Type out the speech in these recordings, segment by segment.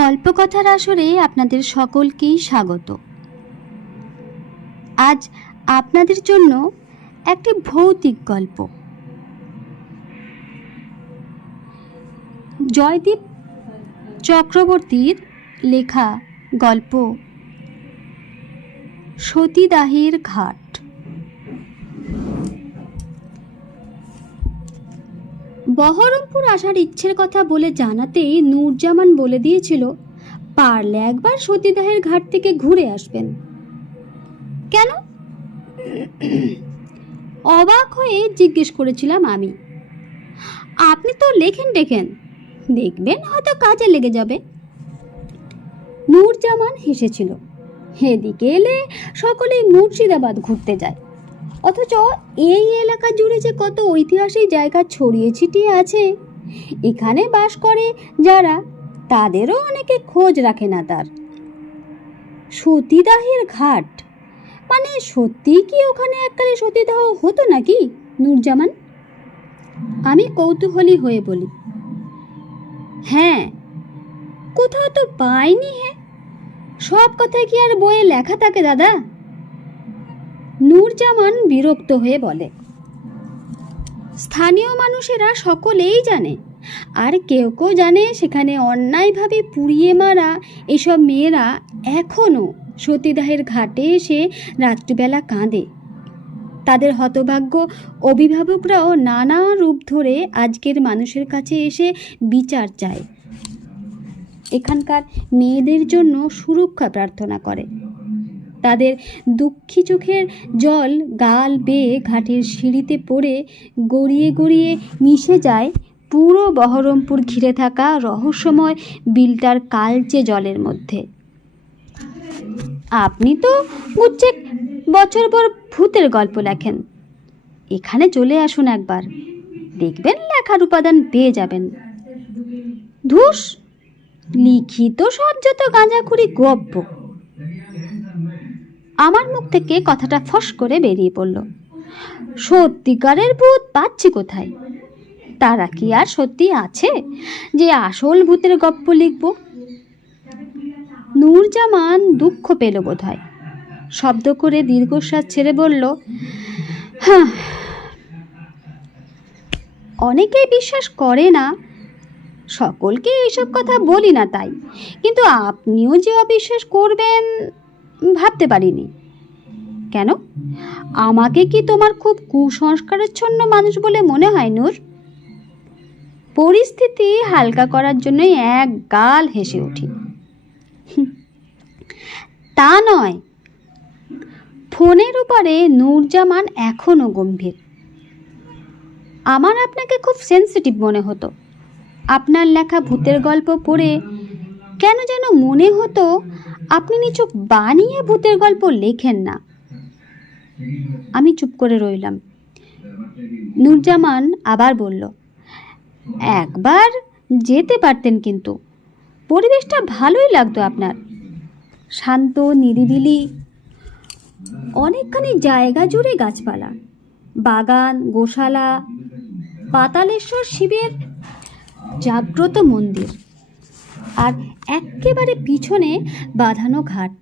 গল্পকথার আসরে আপনাদের সকলকেই স্বাগত। আজ আপনাদের জন্য একটি ভৌতিক গল্প। জয়দীপ চক্রবর্তীর লেখা গল্প সতীদাহের ঘাট। বহরমপুর আসার ইচ্ছের কথা বলে জানাতেই নূরজামান বলে দিয়েছিল, পারলে একবার সতীদাহের ঘাট থেকে ঘুরে আসবেন। কেন? অবাক হয়ে জিজ্ঞেস করেছিলাম আমি। আপনি তো লেখেন দেখবেন হয়তো কাজে লেগে যাবে। নূরজামান হেসেছিল। এদিকে এলে সকলেই মুর্শিদাবাদ ঘুরতে যায়, অথচ এই এলাকা জুড়ে যে কত ঐতিহাসিক জায়গা ছড়িয়ে ছিটিয়ে আছে, এখানে বাস করে যারা, তাদেরও অনেকে খোঁজ রাখে না তার। সতীদাহের ঘাট মানে সত্যি কি ওখানে এককালে সতীদাহ হতো নাকি নূরজামান? আমি কৌতূহলী হয়ে বলি, হ্যাঁ, কোথাও তো পাইনি। হ্যাঁ, সব কথায় কি আর বইয়ে লেখা থাকে দাদা? নূরজামান বিরক্ত হয়ে বলে, স্থানীয় মানুষেরা সকলেই জানে, আর কেউ কেউ জানে সেখানে অন্যায়ভাবে পুড়িয়ে মারা এসব মেয়েরা এখনও সতীদাহের ঘাটে এসে রাত্রিবেলা কাঁদে। তাদের হতভাগ্য অভিভাবকরাও নানা রূপ ধরে আজকের মানুষের কাছে এসে বিচার চায়, এখানকার মেয়েদের জন্য সুরক্ষা প্রার্থনা করে। তাদের দুঃখী চোখের জল গাল বেয়ে ঘাটের সিঁড়িতে পড়ে গড়িয়ে গড়িয়ে মিশে যায় পুরো বহরমপুর ঘিরে থাকা রহস্যময় বিলটার কালচে জলের মধ্যে। আপনি তো গুচ্ছেক বছর পর ভূতের গল্প লেখেন, এখানে চলে আসুন একবার, দেখবেন লেখার উপাদান পেয়ে যাবেন। ধুস, লিখিত সব যত গাঁজাখুরি গপ্প। আমার মুখ থেকে কথাটা ফস করে বেরিয়ে পড়ল। সত্যিকারের ভূত পাচ্ছি কোথায়? তারা কি আর সত্যি আছে যে আসল ভূতের গপ্প লিখব? নূরজামান দুঃখ পেল বোধ হয়, শব্দ করে দীর্ঘশ্বাস ছেড়ে বলল, হ্যাঁ, অনেকেই বিশ্বাস করে না, সকলকে এইসব কথা বলি না তাই, কিন্তু আপনিও যে অবিশ্বাস করবেন ভাবতে পারিনি। কেন, আমাকে কি তোমার খুব কুসংস্কারাচ্ছন্ন মানুষ বলে মনে হয় নূর? পরিস্থিতি হালকা করার জন্যই এক গাল হেসে উঠি। তা নয়। ফোনের উপরে নূরজামান এখনো গম্ভীর। আমার আপনাকে খুব সেন্সিটিভ মনে হতো। আপনার লেখা ভূতের গল্প পড়ে কেন যেন মনে হতো আপনি নিছক বানিয়ে ভূতের গল্প লেখেন না। আমি চুপ করে রইলাম। নূরজামান আবার বলল, একবার যেতে পারতেন, কিন্তু পরিবেশটা ভালোই লাগতো আপনার, শান্ত নিরিবিলি, অনেকখানি জায়গা জুড়ে গাছপালা, বাগান, গোশালা, পাতালেশ্বর শিবের জাগ্রত মন্দির, আর একেবারে পিছনে বাঁধানো ঘাট,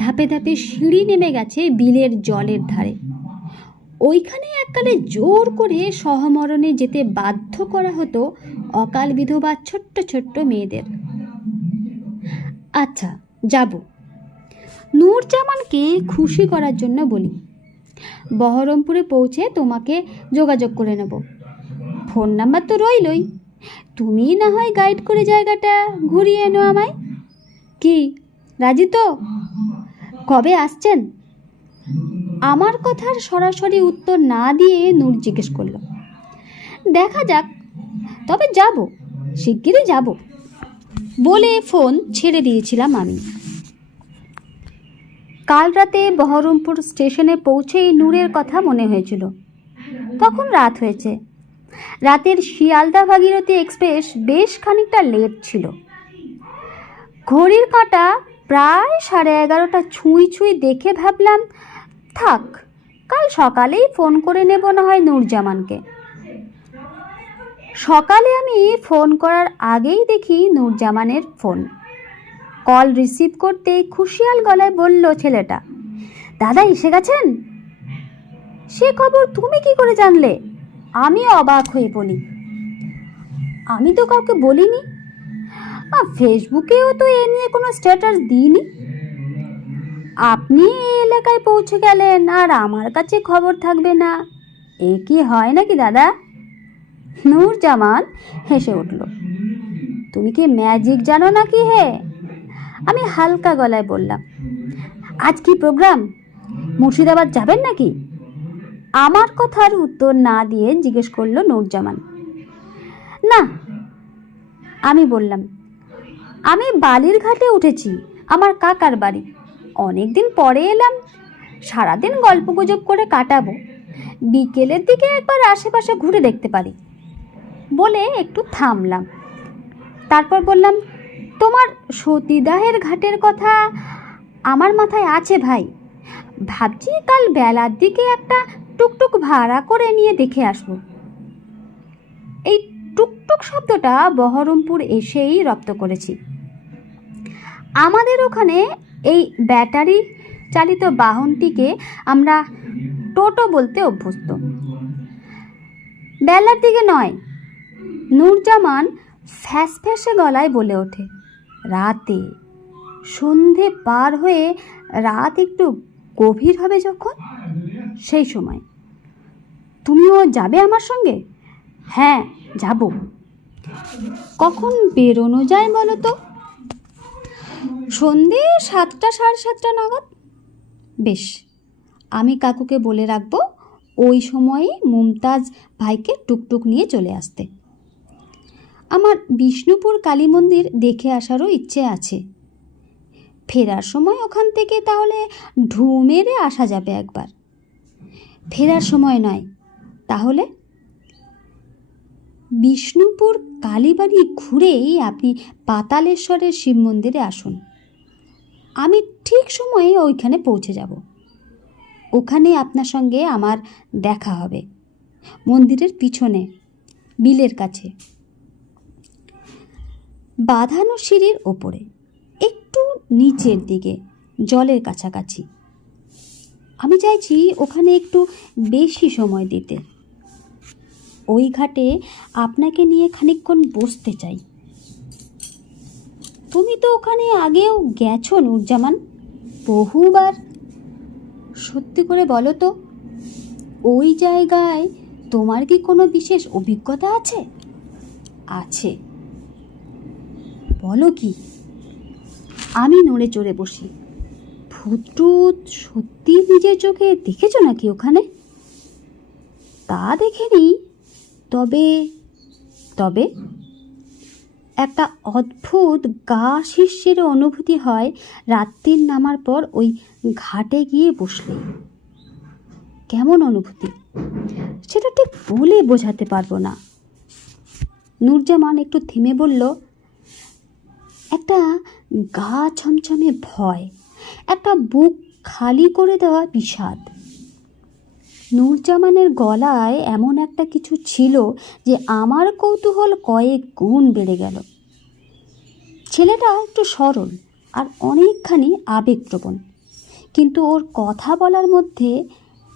ধাপে ধাপে সিঁড়ি নেমে গেছে বিলের জলের ধারে। ওইখানে এককালে জোর করে সহমরণে যেতে বাধ্য করা হতো অকাল বিধবা ছোট্ট ছোট্ট মেয়েদের। আচ্ছা, যাব। নূরজামানকে খুশি করার জন্য বলি, বহরমপুরে পৌঁছে তোমাকে যোগাযোগ করে নেব। ফোন নাম্বার তো রইলই, তুমি না হয় গাইড করে জায়গাটা ঘুরিয়ে এনো আমায়। কি, রাজি তো? কবে আসছেন? আমার কথার সরাসরি উত্তর না দিয়ে নূর জিজ্ঞেস করল, দেখা যাক, তবে যাব, শিগগিরই যাব বলে ফোন ছেড়ে দিয়েছিলাম আমি। কাল রাতে বহরমপুর স্টেশনে পৌঁছেই নূরের কথা মনে হয়েছিল। তখন রাত হয়েছে। রাতের শিয়ালদা ভাগীরথী এক্সপ্রেস বেশ খানিকটা লেট ছিল। ঘড়ির কাঁটা প্রায় 11:30 ছুঁই ছুঁই দেখে ভাবলাম, থাক, কাল সকালেই ফোন করে নেব না হয় নূরজামানকে। সকালে আমি ফোন করার আগেই দেখি নূরজামানের ফোন। কল রিসিভ করতে খুশিয়াল গলায় বলল ছেলেটা, দাদা এসে গেছেন? সে খবর তুমি কি করে জানলে? আমি অবাক হয়ে বলি, আমি তো কাউকে বলিনি, ফেসবুকেও তো এ নিয়ে কোনো স্ট্যাটাস দিইনি। আপনি এই এলাকায় পৌঁছে গেলেন আর আমার কাছে খবর থাকবে না, এ কি হয় নাকি দাদা? নূরজামান হেসে উঠল, তুমি কি ম্যাজিক জানো নাকি হে? আমি হালকা গলায় বললাম, আজ কি প্রোগ্রাম? মুর্শিদাবাদ যাবেন নাকি? আমার কথার উত্তর না দিয়ে জিজ্ঞেস করলো নূরজামান। না, আমি বললাম, আমি বালির ঘাটে উঠেছি, আমার কাকার বাড়ি। অনেক দিন পরে এলাম, সারাদিন গল্পগুজব করে কাটাবো, বিকেলের দিকে একবার আশেপাশে ঘুরে দেখতে পারি বলে একটু থামলাম। তারপর বললাম, তোমার সতীদাহের ঘাটের কথা আমার মাথায় আছে ভাই, ভাবছি কাল বেলার দিকে একটা টুকটুক ভাড়া করে নিয়ে দেখে আসবো। এই টুকটুক শব্দটা বহরমপুর এসেই রপ্ত করেছি। আমাদের ওখানে এই ব্যাটারি চালিত বাহনটিকে আমরা টোটো বলতে অভ্যস্ত। বেলার দিকে নয়, নূরজামান ফ্যাসফ্যাসে গলায় বলে ওঠে, রাতে, সন্ধে পার হয়ে রাত একটু গভীর হবে যখন, সেই সময়। তুমিও যাবে আমার সঙ্গে? হ্যাঁ যাব। কখন বেরোনো যায় বলো তো? সন্ধে 7টা, 7:30 নাগাদ। বেশ, আমি কাকুকে বলে রাখবো ওই সময়ে মুমতাজ ভাইকে টুকটুক নিয়ে চলে আসতে। আমার বিষ্ণুপুর কালী মন্দির দেখে আসারও ইচ্ছে আছে। ফেরার সময় ওখান থেকে তাহলে ঢু মেরে আসা যাবে একবার। ফেরার সময় নয়, তাহলে বিষ্ণুপুর কালীবাড়ি ঘুরেই আপনি পাতালেশ্বরের শিব মন্দিরে আসুন। আমি ঠিক সময়ে ওইখানে পৌঁছে যাব। ওখানে আপনার সঙ্গে আমার দেখা হবে, মন্দিরের পিছনে বিলের কাছে, বাঁধানো সিঁড়ির ওপরে, একটু নিচের দিকে, জলের কাছাকাছি। আমি চাইছি ওখানে একটু বেশি সময় দিতে। ওই ঘাটে আপনাকে নিয়ে খানিকক্ষণ বসতে চাই। তুমি তো ওখানে আগেও গেছো নূরজামান, বহুবার। সত্যি করে বলো তো, ওই জায়গায় তোমার কি কোনো বিশেষ অভিজ্ঞতা আছে? আছে। বলো কি? আমি নড়ে চড়ে বসি। ভূত সত্যি নিজের চোখে দেখেছো নাকি ওখানে? তা দেখেনি, তবে তবে একটা অদ্ভুত গা শিরশিরে অনুভূতি হয় রাত্রির নামার পর ওই ঘাটে গিয়ে বসলে। কেমন অনুভূতি সেটা ঠিক বলে বোঝাতে পারবো না। নূরজামান একটু থেমে বলল, একটা গা ছমছমে ভয়, একটা বুক খালি করে দেওয়া বিষাদ। নূরজামানের গলায় এমন একটা কিছু ছিল যে আমার কৌতূহল কয়েক গুণ বেড়ে গেল। ছেলেটা একটু সরল আর অনেকখানি আবেগপ্রবণ, কিন্তু ওর কথা বলার মধ্যে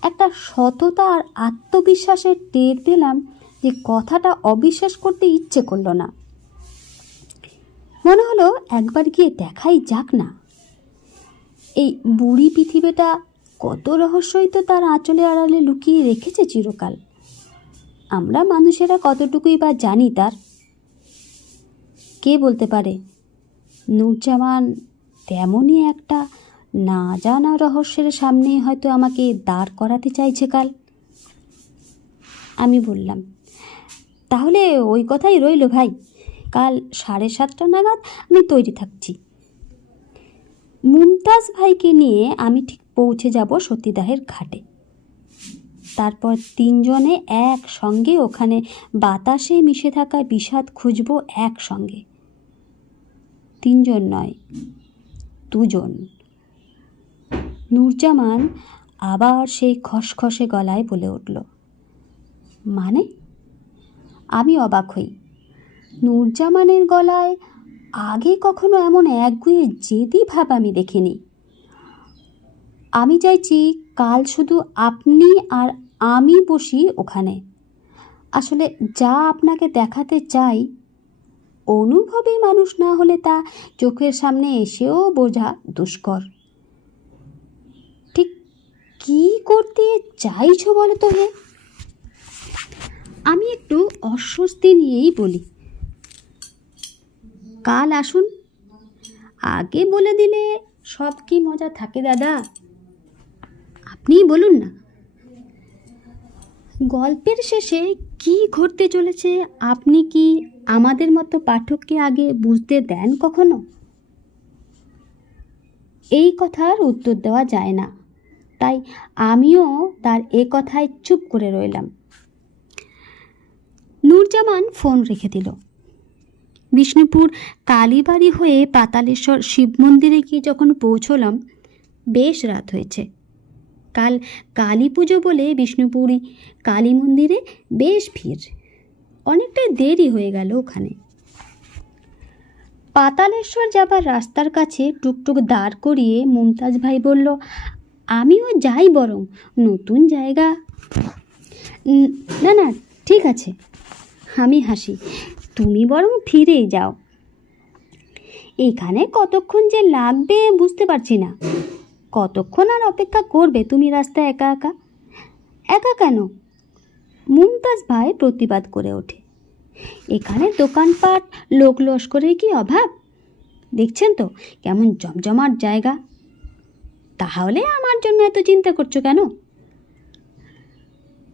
একটা সততা আর আত্মবিশ্বাসের টের পেলাম যে কথাটা অবিশ্বাস করতে ইচ্ছে করলো না। মনে হলো একবার গিয়ে দেখাই যাক না। এই বুড়ি পৃথিবীটা কত রহস্যই তো তার আঁচলে আড়ালে লুকিয়ে রেখেছে চিরকাল। আমরা মানুষেরা কতটুকুই বা জানি তার? কে বলতে পারে নূরজামান তেমনই একটা না জানা রহস্যের সামনে হয়তো আমাকে দাঁড় করাতে চাইছে কাল। আমি বললাম, তাহলে ওই কথাই রইল ভাই, কাল 7:30 নাগাদ আমি তৈরি থাকছি। মুমতাজ ভাইকে নিয়ে আমি ঠিক পৌঁছে যাব সতীদাহের ঘাটে। তারপর 3 জনে একসঙ্গে ওখানে বাতাসে মিশে থাকা বিষাদ খুঁজব একসঙ্গে। 3 জন নয়, 2 জন। নূরজামান আবার সেই খসখসে গলায় বলে উঠল, মানে? আমি অবাক হই। নূরজামানের গলায় আগে কখনো এমন একগুঁয়ে জেদি ভাব আমি দেখিনি। আমি চাইছি কাল শুধু আপনি আর আমি বসি ওখানে। আসলে যা আপনাকে দেখাতে চাই, অনুভবী মানুষ না হলে তা চোখের সামনে এসেও বোঝা দুষ্কর। ঠিক কী করতে চাইছো বলো তো হে? আমি একটু অস্বস্তি নিয়েই বলি, কাল আসুন। আগে বলে দিলে সব কি মজা থাকে দাদা? আপনিই বলুন না। গল্পের শেষে কি ঘটতে চলেছে আপনি কি আমাদের মতো পাঠককে আগে বুঝতে দেন কখনো? এই কথার উত্তর দেওয়া যায় না, তাই আমিও তার এ কথায় চুপ করে রইলাম। নূরজামান ফোন রেখে দিল। বিষ্ণুপুর কালীবাড়ি হয়ে পাতালেশ্বর শিব মন্দিরে গিয়ে যখন পৌঁছলাম, বেশ রাত হয়েছে। কাল কালী পুজো বলে বিষ্ণুপুরী কালী মন্দিরে বেশ ভিড়। অনেকটাই দেরি হয়ে গেল ওখানে। পাতালেশ্বর যাবার রাস্তার কাছে টুকটুক দাঁড় করিয়ে মুমতাজ ভাই বলল, আমিও যাই বরং, নতুন জায়গা। না না, ঠিক আছে। আমি হাসি, তুমি বরং ফিরেই যাও। এখানে কতক্ষণ যে লাগবে বুঝতে পারছি না। কতক্ষণ আর অপেক্ষা করবে তুমি রাস্তায় একা একা? একা কেন? মুমতাজ ভাই প্রতিবাদ করে ওঠে, এখানে দোকানপাট লোক লস্করের কি অভাব? দেখছেন তো কেমন জমজমাট জায়গা। তাহলে আমার জন্য এত চিন্তা করছো কেন?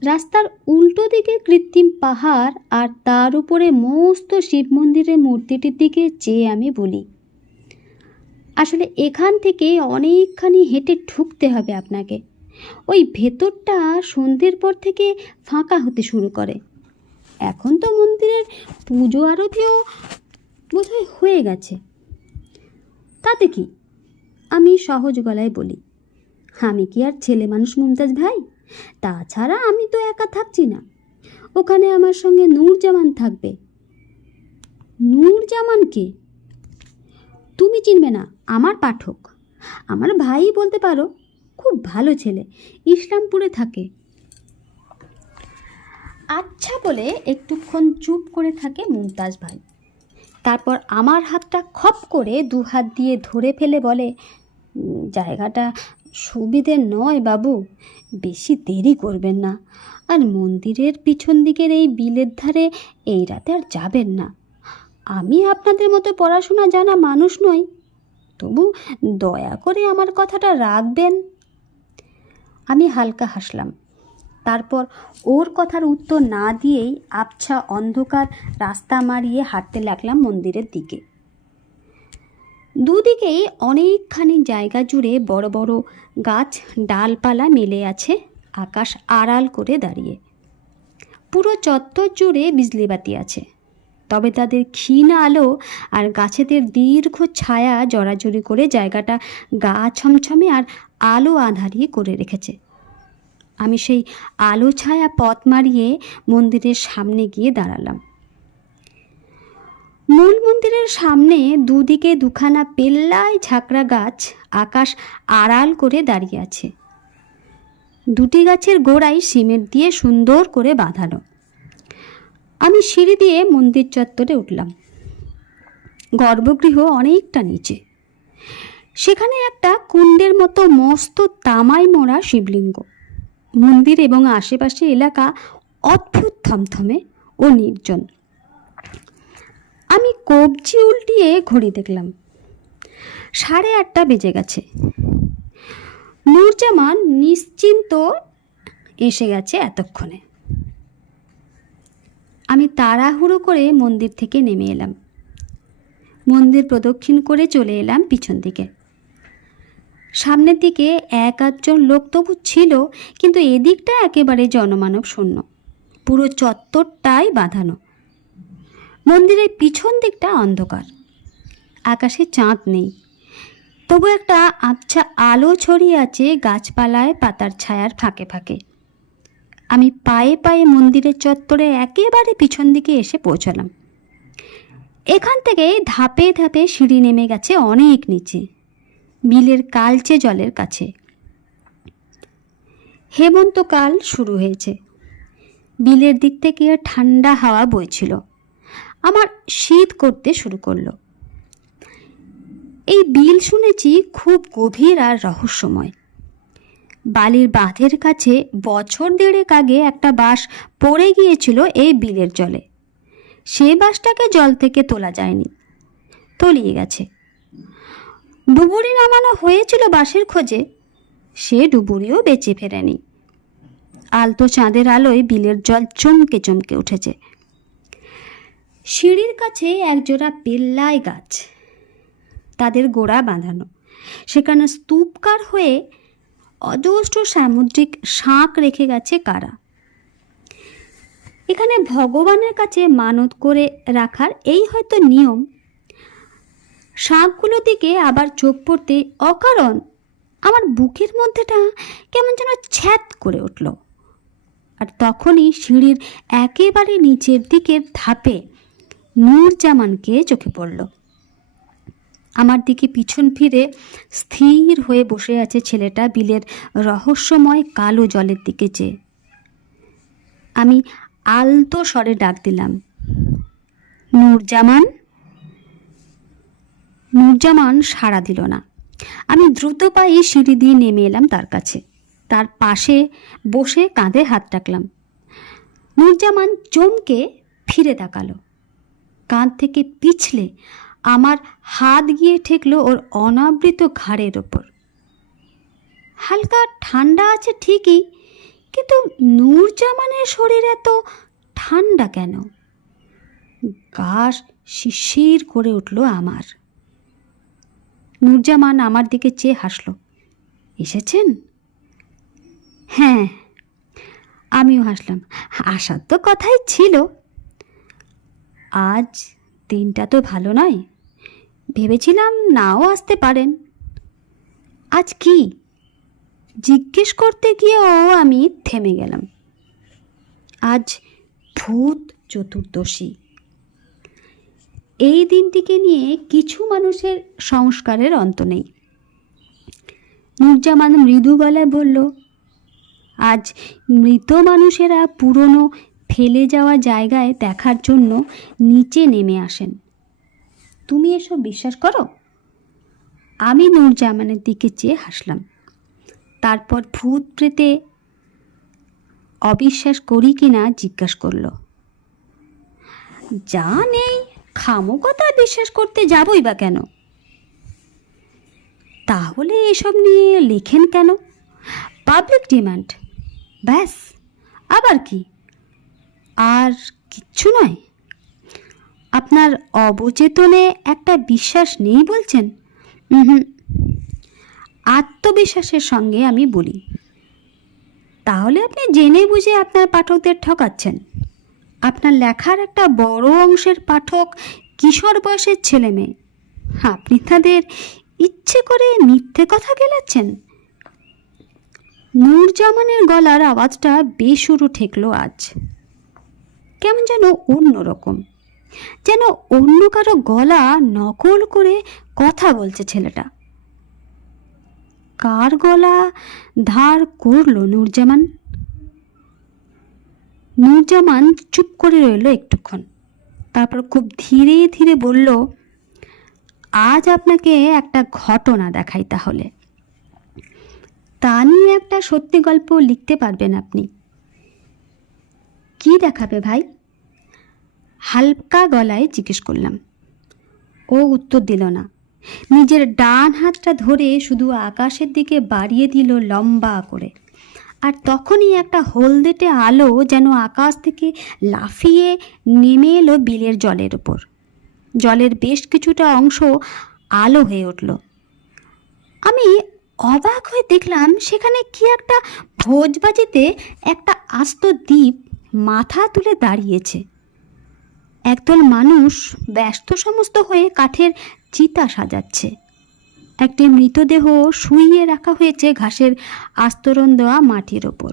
রাস্তার উল্টো দিকে কৃত্রিম পাহাড়, আর তার উপরে মস্ত শিব মন্দিরের মূর্তিটির দিকে চেয়ে আমি বলি, আসলে এখান থেকে অনেকখানি হেঁটে ঢুকতে হবে আপনাকে। ওই ভেতরটা সন্ধ্যের পর থেকে ফাঁকা হতে শুরু করে। এখন তো মন্দিরের পুজো আরতিও বোধহয় হয়ে গেছে। তাতে কি? আমি সহজ গলায় বলি, আমি কি আর ছেলে মানুষ মুমতাজ ভাই? তাছাড়া আমি তো একা থাকছি না, ওখানে আমার সঙ্গে নূরজামান থাকবে। নূরজামানকে তুমি চিনবে না? আমার পাঠক, আমার ভাই বলতে পারো। খুব ভালো ছেলে, ইসলামপুরে থাকে। আচ্ছা বলে একটুক্ষণ চুপ করে থাকে মুমতাজ ভাই। তারপর আমার হাতটা খপ করে দু হাত দিয়ে ধরে ফেলে বলে, জায়গাটা সুবিধে নয় বাবু, বেশি দেরি করবেন না। আর মন্দিরের পিছন দিকের এই বিলের ধারে এই রাতে আর যাবেন না। আমি আপনাদের মতো পড়াশোনা জানা মানুষ নই, তবু দয়া করে আমার কথাটা রাখবেন। আমি হালকা হাসলাম। তারপর ওর কথার উত্তর না দিয়েই আবছা অন্ধকার রাস্তা মারিয়ে হাঁটতে লাগলাম মন্দিরের দিকে। দুদিকেই অনেকখানি জায়গা জুড়ে বড় বড় গাছ ডালপালা মেলে আছে, আকাশ আড়াল করে দাঁড়িয়ে। পুরো চত্বর জুড়ে বিজলিবাতি আছে, তবে তাদের ক্ষীণ আলো আর গাছেদের দীর্ঘ ছায়া জড়াজড়ি করে জায়গাটা গা ছমছমে আর আলো আঁধারি করে রেখেছে। আমি সেই আলো ছায়া পথ মারিয়ে মন্দিরের সামনে গিয়ে দাঁড়ালাম। মূল মন্দিরের সামনে দুদিকে দুখানা পেল্লাই ঝাঁকড়া গাছ আকাশ আড়াল করে দাঁড়িয়ে আছে। দুটি গাছের গোড়ায় সিমেন্ট দিয়ে সুন্দর করে বাঁধানো। আমি সিঁড়ি দিয়ে মন্দির চত্বরে উঠলাম। গর্ভগৃহ অনেকটা নিচে। সেখানে একটা কুণ্ডের মতো মস্ত তামাই মোড়া শিবলিঙ্গ। মন্দির এবং আশেপাশে এলাকা অদ্ভুত থমথমে ও নির্জন। আমি কবজি উল্টিয়ে ঘড়ি দেখলাম, 8:30 বেজে গেছে। নূরজামান নিশ্চিন্ত এসে গেছে এতক্ষণে। আমি তাড়াহুড়ো করে মন্দির থেকে নেমে এলাম। মন্দির প্রদক্ষিণ করে চলে এলাম পিছন দিকে। সামনের দিকে এক আধজন লোক তবু ছিল, কিন্তু এদিকটা একেবারে জনমানব শূন্য। পুরো চত্বরটাই বাঁধানো। মন্দিরের পিছন দিকটা অন্ধকার, আকাশে চাঁদ নেই, তবু একটা আবছা আলো ছড়িয়ে আছে গাছপালায় পাতার ছায়ার ফাঁকে ফাঁকে। আমি পায়ে পায়ে মন্দিরের চত্বরে একেবারে পিছন দিকে এসে পৌঁছালাম। এখান থেকে ধাপে ধাপে সিঁড়ি নেমে গেছে অনেক নিচে, বিলের কালচে জলের কাছে। হেমন্তকাল শুরু হয়েছে। বিলের দিক থেকে ঠান্ডা হাওয়া বইছিল। আমার শীত করতে শুরু করলো। এই বিল শুনেছি খুব গভীর আর রহস্যময়। বালির বাঁধের কাছে বছর দেড়েক আগে একটা বাঁশ পড়ে গিয়েছিল এই বিলের জলে। সে বাঁশটাকে জল থেকে তোলা যায়নি, তলিয়ে গেছে। ডুবুরি নামানো হয়েছিল বাঁশের খোঁজে, সে ডুবুরিও বেঁচে ফেরেনি। আলতো চাঁদের আলোয় বিলের জল চমকে চমকে উঠেছে। সিঁড়ির কাছে একজোড়া পেল্লাই গাছ, তাদের গোড়া বাঁধানো। সেখানে স্তূপকার হয়ে অজস্র সামুদ্রিক শাঁখ রেখে গেছে কারা। এখানে ভগবানের কাছে মানত করে রাখার এই হয়তো নিয়ম। শাঁখগুলোর দিকে আবার চোখ পড়তে অকারণ আমার বুকের মধ্যেটা কেমন যেন ছ্যাঁত করে উঠল। আর তখনই সিঁড়ির একেবারে নিচের দিকের ধাপে নূরজামানকে চোখে পড়ল। আমার দিকে পিছন ফিরে স্থির হয়ে বসে আছে ছেলেটা বিলের রহস্যময় কালো জলের দিকে চেয়ে। আমি আলতো স্বরে ডাক দিলাম, নূরজামান। নূরজামান সাড়া দিল না। আমি দ্রুত পায়ে সিঁড়ি দিয়ে নেমে এলাম তার কাছে। তার পাশে বসে কাঁধে হাত রাখলাম। নূরজামান চমকে ফিরে তাকালো। কাঁধ থেকে পিছলে আমার হাত গিয়ে ঠেকলো ওর অনাবৃত ঘাড়ের ওপর। হালকা ঠান্ডা আছে ঠিকই, কিন্তু নূরজামানের শরীর এত ঠান্ডা কেন? গা শিরশির করে উঠল আমার। নূরজামান আমার দিকে চেয়ে হাসল। এসেছেন? হ্যাঁ, আমিও হাসলাম। আসার তো কথাই ছিল। আজ দিনটা তো ভালো নয়, ভেবেছিলাম নাও আসতে পারেন। আজ কি জিজ্ঞেস করতে গিয়েও আমি থেমে গেলাম। আজ ভূত চতুর্দশী। এই দিনটিকে নিয়ে কিছু মানুষের সংস্কারের অন্ত নেই। নূরজামান মৃদু গলায় বলল, আজ মৃত মানুষেরা পুরনো ফেলে যাওয়া জায়গায় দেখার জন্য নিচে নেমে আসেন। তুমি এসব বিশ্বাস করো? আমি নূরজামানের দিকে চেয়ে হাসলাম। তারপর ভূত প্রেতে অবিশ্বাস করি কিনা জিজ্ঞাসা করল। যা নেই খামোকথা বিশ্বাস করতে যাবই বা কেন? তাহলে এসব নিয়ে লেখেন কেন? পাবলিক ডিমান্ড, ব্যাস। আবার কি? আর কিচ্ছু নয়? আপনার অবচেতনে একটা বিশ্বাস নেই বলছেন? আত্মবিশ্বাসের সঙ্গে আমি বলি। তাহলে আপনি জেনে বুঝে আপনার পাঠকদের ঠকাচ্ছেন। আপনার লেখার একটা বড় অংশের পাঠক কিশোর বয়সের ছেলে মেয়ে। আপনি তাদের ইচ্ছে করে মিথ্যে কথা গেলাচ্ছেন। নূরজামানের গলার আওয়াজটা বেসুরো ঠেকলো আজ। কেমন যেন অন্যরকম, যেন অন্য কারো গলা নকল করে কথা বলছে ছেলেটা। কার গলা ধার করলো নূরজামান? নূরজামান চুপ করে রইল একটুক্ষণ। তারপর খুব ধীরে ধীরে বলল, আজ আপনাকে একটা ঘটনা দেখাই। তাহলে তা নিয়ে একটা সত্যি গল্প লিখতে পারবেন আপনি। কি দেখাবে ভাই? হালকা গলায় জিজ্ঞেস করলাম। ও উত্তর দিল না। নিজের ডান হাতটা ধরে শুধু আকাশের দিকে বাড়িয়ে দিল লম্বা করে। আর তখনই একটা হলদেটে আলো যেন আকাশ থেকে লাফিয়ে নেমে এলো বিলের জলের উপর। জলের বেশ কিছুটা অংশ আলো হয়ে উঠল। আমি অবাক হয়ে দেখলাম সেখানে কি একটা ভোজবাজিতে একটা আস্ত দ্বীপ মাথা তুলে দাঁড়িয়েছে। একদল মানুষ ব্যস্ত সমস্ত হয়ে কাঠের চিতা সাজাচ্ছে। একটি মৃতদেহ শুইয়ে রাখা হয়েছে ঘাসের আস্তরণ দেওয়া মাটির ওপর।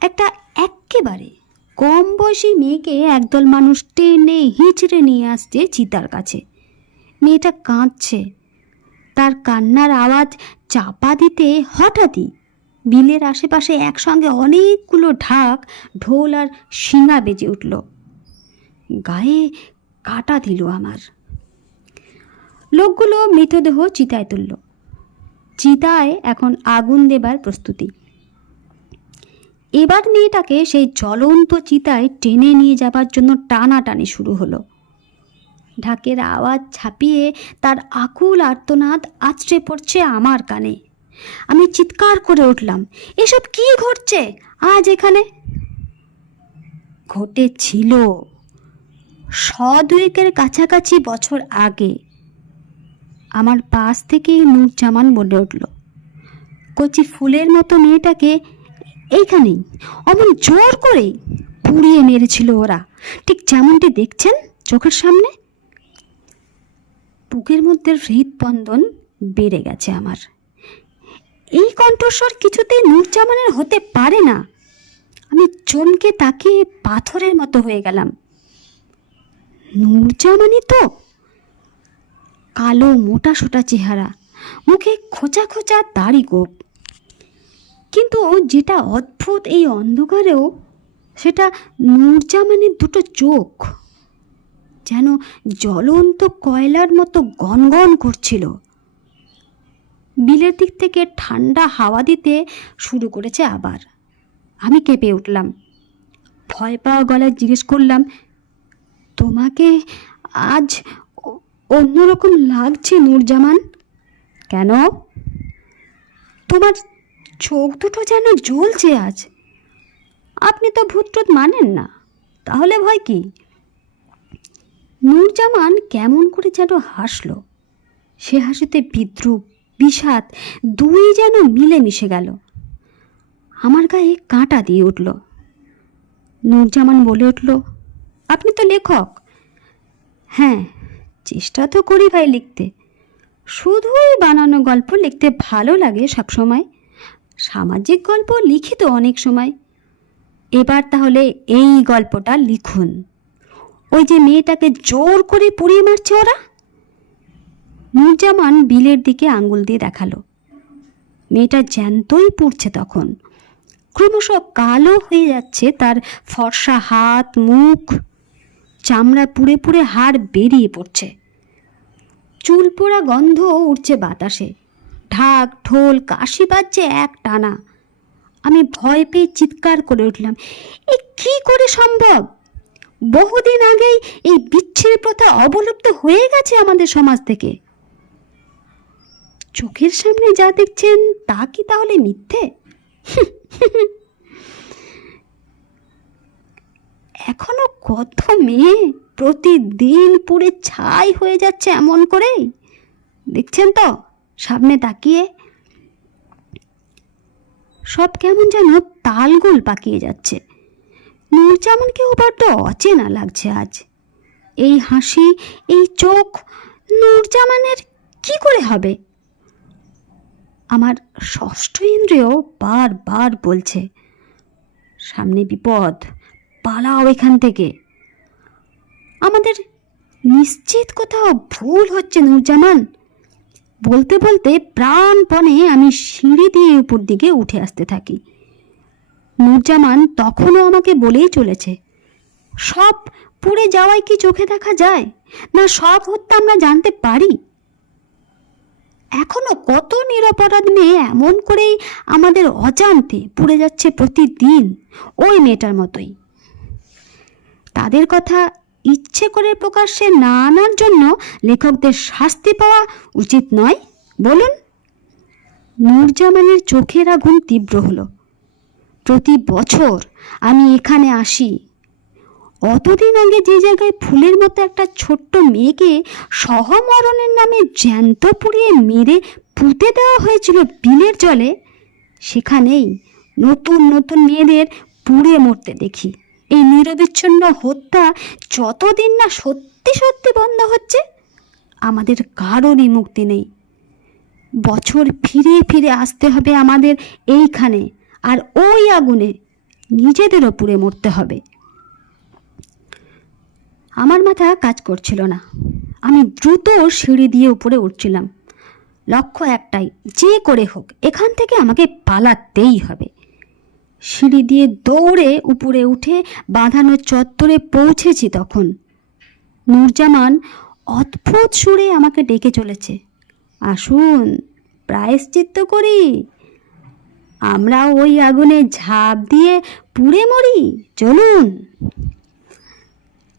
একটা এক্কেবারে কম বয়সী মেয়েকে একদল মানুষ টেনে হিঁচড়ে নিয়ে আসছে চিতার কাছে। মেয়েটা কাঁদছে। তার কান্নার আওয়াজ চাপা দিতে হঠাৎই বিলের আশেপাশে একসঙ্গে অনেকগুলো ঢাক, ঢোল আর শিঙা বেজে উঠল। গায়ে কাটা দিল আমার। লোকগুলো মৃতদেহ চিতায় তুলল। চিতায় এখন আগুন দেবার প্রস্তুতি। এবার মেয়েটাকে সেই জ্বলন্ত চিতায় টেনে নিয়ে যাবার জন্য টানাটানি শুরু হলো। ঢাকের আওয়াজ ছাপিয়ে তার আকুল আর্তনাদ আছড়ে পড়ছে আমার কানে। আমি চিৎকার করে উঠলাম, এসব কি ঘটছে আজ এখানে? ঘটেছিল 100-2 কাছাকাছি বছর আগে। আমার পাশ থেকে নূরজামান বলে উঠল, কচি ফুলের মতো মেয়েটাকে এইখানেই অমন জোর করে পুড়িয়ে মেরেছিল ওরা, ঠিক যেমনটি দেখছেন চোখের সামনে। বুকের মধ্যে হৃদস্পন্দন বেড়ে গেছে আমার। এই কণ্ঠস্বর কিছুতেই নূরজামানের হতে পারে না। আমি চমকে তাকিয়ে পাথরের মতো হয়ে গেলাম। নূরজামানই তো। কালো মোটা সোটা চেহারা, মুখে খোঁচা খোঁচা দাড়ি গোঁফ। কিন্তু যেটা অদ্ভুত এই অন্ধকারেও, সেটা নূরজামানের দুটো চোখ যেন জ্বলন্ত কয়লার মতো গনগন করছিল। বিলের দিক থেকে ঠান্ডা হাওয়া দিতে শুরু করেছে আবার। আমি কেঁপে উঠলাম। ভয় পাওয়া গলায় জিজ্ঞেস করলাম, তোমাকে আজ অন্যরকম লাগছে নূরজামান? কেন? তোমার চোখ দুটো যেন জ্বলছে আজ। আপনি তো ভূতটুত মানেন না, তাহলে ভয় কি? নূরজামান কেমন করে যেন হাসল। সে হাসিতে বিদ্রুপ, বিষাদ দুই যেন মিলেমিশে গেল। আমার গায়ে কাঁটা দিয়ে উঠল। নূরজামান বলে উঠল, আপনি তো লেখক। হ্যাঁ, চেষ্টা তো করি ভাই লিখতে। শুধুই বানানো গল্প লিখতে ভালো লাগে সবসময়। সামাজিক গল্প লিখি তো অনেক সময়। এবার তাহলে এই গল্পটা লিখুন। ওই যে মেয়েটাকে জোর করে পুড়িয়ে মারছে ওরা। নূরজামান বিলের দিকে আঙ্গুল দিয়ে দেখালো। মেয়েটা জ্যান্তই পুড়ছে তখন। ক্রমশ কালো হয়ে যাচ্ছে তার ফর্সা হাত, মুখ। চামড়া পুড়ে পুড়ে হাড় বেরিয়ে পড়ছে। চুল পোড়া গন্ধ উঠছে বাতাসে। ঢাক, ঢোল, কাশি বাজছে এক টানা। আমি ভয় পেয়ে চিৎকার করে উঠলাম, এ কি করে সম্ভব? বহুদিন আগেই এই বিচ্ছিরি প্রথা অবলুপ্ত হয়ে গেছে আমাদের সমাজ থেকে। চোখের সামনে যা দেখছেন তা কি তাহলে মিথ্যে? এখনো কত মেয়ে প্রতিদিন পুড়ে ছাই হয়ে যাচ্ছে এমন করে। দেখছেন তো সামনে তাকিয়ে? সব কেমন যেন তালগোল পাকিয়ে যাচ্ছে। নূরজামানকেও বড্ড অচেনা লাগছে আজ। এই হাসি, এই চোখ নূরজামানের কি করে হবে? আমার ষষ্ঠ ইন্দ্রিয় বারবার বলছে, সামনে বিপদ, পালাও এখান থেকে। আমাদের নিশ্চিত কোথাও ভুল হচ্ছে নূরজামান। বলতে বলতে প্রাণপণে আমি সিঁড়ি দিয়ে উপর দিকে উঠে আসতে থাকি। নূরজামান তখনও আমাকে বলেই চলেছে, সব পুড়ে যাওয়াই কি চোখে দেখা যায় না? সব হত্যা আমরা জানতে পারি? এখনো কত নিরপরাধ মেয়ে এমন করেই আমাদের অজান্তে পুড়ে যাচ্ছে প্রতিদিন, ওই মেয়েটার মতোই। তাদের কথা ইচ্ছে করে প্রকাশ্যে না আনার জন্য লেখকদের শাস্তি পাওয়া উচিত নয় বলুন? নূরজামানের চোখের আগুন তীব্র হলো। প্রতি বছর আমি এখানে আসি। অতদিন আগে যে জায়গায় ফুলের মতো একটা ছোট্ট মেয়েকে সহমরণের নামে জ্যান্ত পুড়িয়ে মেরে পুঁতে দেওয়া হয়েছিল বিলের জলে, সেখানেই নতুন নতুন মেয়েদের পুড়ে মরতে দেখি। এই নিরবিচ্ছিন্ন হত্যা যতদিন না সত্যি সত্যি বন্ধ হচ্ছে, আমাদের কারোরই মুক্তি নেই। বছর ফিরে ফিরে আসতে হবে আমাদের এইখানে আর ওই আগুনে নিজেদেরও পুড়ে মরতে হবে। আমার মাথা কাজ করছিল না। আমি দ্রুত সিঁড়ি দিয়ে উপরে উঠছিলাম। লক্ষ্য একটাই, যে করে হোক এখান থেকে আমাকে পালাতেই হবে। সিঁড়ি দিয়ে দৌড়ে উপরে উঠে বাঁধানো চত্বরে পৌঁছেছি তখন নূরজামান অদ্ভুত সুরে আমাকে ডেকে চলেছে, আসুন প্রায়শ্চিত্ত করি, আমরা ওই আগুনে ঝাঁপ দিয়ে পুড়ে মরি, চলুন।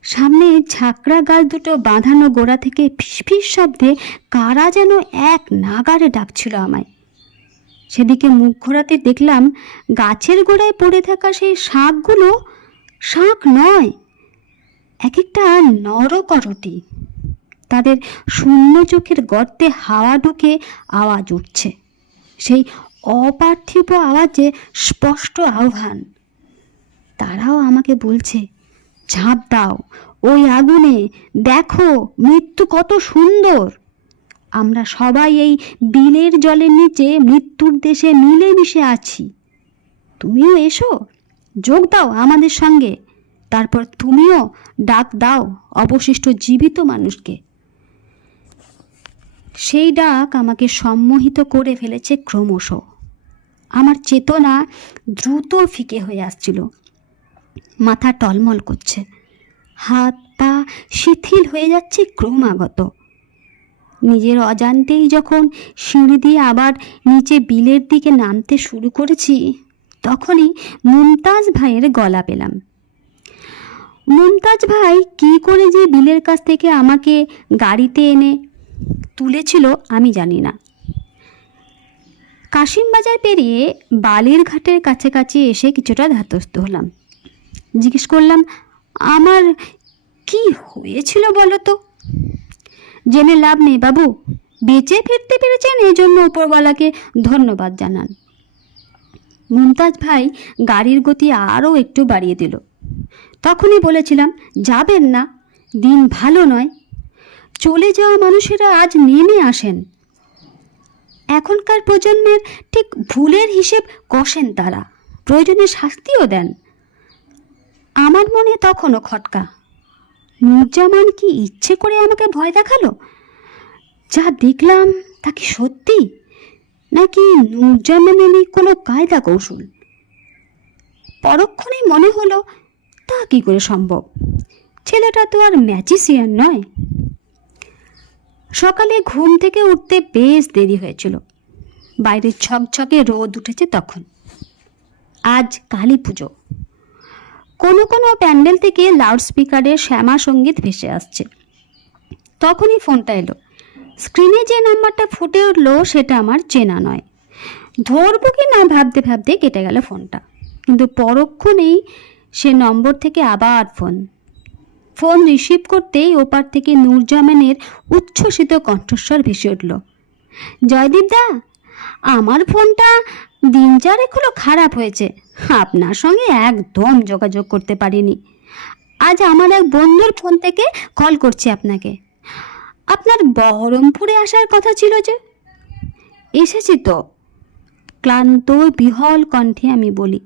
সামনে ঝাঁকড়া গাছ দুটো বাঁধানো গোড়া থেকে ফিসফিস শব্দে কারা যেন এক নাগারে ডাকছিল আমায়। সেদিকে মুখ ঘোরাতে দেখলাম গাছের গোড়ায় পড়ে থাকা সেই শাঁখগুলো শাঁখ নয়, এক একটা নরকরটি। তাদের শূন্য চোখের গর্তে হাওয়া ঢুকে আওয়াজ উঠছে, সেই অপার্থিব আওয়াজে স্পষ্ট আহ্বান। তারাও আমাকে বলছে, ঝাঁপ দাও ওই আগুনে, দেখো মৃত্যু কত সুন্দর। আমরা সবাই এই বিলের জলের নিচে মৃত্যুর দেশে মিলেমিশে আছি। তুমিও এসো, যোগ দাও আমাদের সঙ্গে, তারপর তুমিও ডাক দাও অবশিষ্ট জীবিত মানুষকে। সেই ডাক আমাকে সম্মোহিত করে ফেলেছে ক্রমশ। আমার চেতনা দ্রুত ফিকে হয়ে আসছিল, মাথা টলমল করছে, হাত পা শিথিল হয়ে যাচ্ছে ক্রমাগত। নিজের অজান্তেই যখন সিঁড়ি দিয়ে আবার নিচে বিলের দিকে নামতে শুরু করেছি, তখনই মুমতাজ ভাইয়ের গলা পেলাম। মুমতাজ ভাই কি করে যে বিলের কাছ থেকে আমাকে গাড়িতে এনে তুলেছিল আমি জানি না। কাশিমবাজার পেরিয়ে বালির ঘাটের কাছাকাছি এসে কিছুটা ধাতস্থ হলাম। জিজ্ঞেস করলাম, আমার কি হয়েছিল বলো তো? জেনে লাভ নেই বাবু, বেঁচে ফিরতে পেরেছেন এজন্য উপরওয়ালাকে ধন্যবাদ জানান। মুমতাজ ভাই গাড়ির গতি আরও একটু বাড়িয়ে দিল। তখনই বলেছিলাম, যাবেন না, দিন ভালো নয়। চলে যাওয়া মানুষেরা আজ নেমে আসেন। এখনকার প্রজন্মের ঠিক ভুলের হিসেব কষেন তারা, প্রয়োজনে শাস্তিও দেন। আমার মনে তখনও খটকা, নূরজামান কি ইচ্ছে করে আমাকে ভয় দেখালো? যা দেখলাম তা কি সত্যি, নাকি নূরজামানেরই কোনো কায়দা কৌশল? পরক্ষণেই মনে হলো, তা কি করে সম্ভব? ছেলেটা তো আর ম্যাজিশিয়ান নয়। সকালে ঘুম থেকে উঠতে বেশ দেরি হয়েছিল। বাইরে ছকছকে রোদ উঠেছে তখন। আজ কালী পুজো। কোনো কোনো প্যান্ডেল থেকে লাউডস্পিকারে শ্যামা সঙ্গীত ভেসে আসছে। তখনই ফোনটা এলো। স্ক্রিনে যে নাম্বারটা ফুটে উঠলো সেটা আমার চেনা নয়। ধরবো কি না ভাবতে ভাবতে কেটে গেল ফোনটা, কিন্তু পরক্ষণেই সে নম্বর থেকে আবার ফোন রিসিভ করতেই ওপার থেকে নূরজামানের উচ্ছ্বসিত কণ্ঠস্বর ভেসে উঠল, জয়দীপ দা, আমার ফোনটা দিন চারেক হলো খারাপ হয়েছে, আপনার সঙ্গে একদম যোগাযোগ করতে পারিনি। আজ আমার এক বন্ধুর ফোন থেকে কল করছি আপনাকে। আপনার বহরমপুরে আসার কথা ছিল যে? এসেছি তো, ক্লান্ত বিহল কণ্ঠে আমি বলি।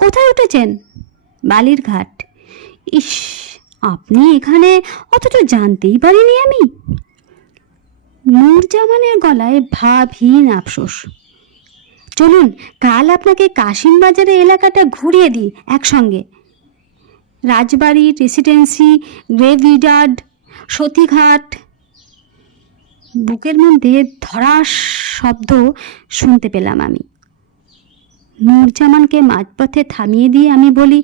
কোথায় উঠেছেন? বালির ঘাট। ইস, আপনি এখানে, অথচ জানতেই পারিনি আমি। নূরজামানের গলায় ভাবহীন আফসোস। চলুন কাল আপনাকে কাশিমবাজারে এলাকাটা ঘুরিয়ে দিই একসঙ্গে। রাজবাড়ি, রেসিডেন্সি, গ্রেভইয়ার্ড, সতীঘাট। বুকের মধ্যে ধড়াস শব্দ শুনতে পেলাম আমি। নূরজামানকে মাঝপথে থামিয়ে দিয়ে আমি বলি,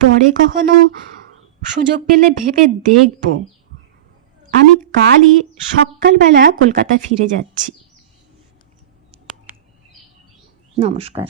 পরে কখনো সুযোগ পেলে ভেবে দেখব। আমি কালই সকালবেলা কলকাতা ফিরে যাচ্ছি। নমস্কার।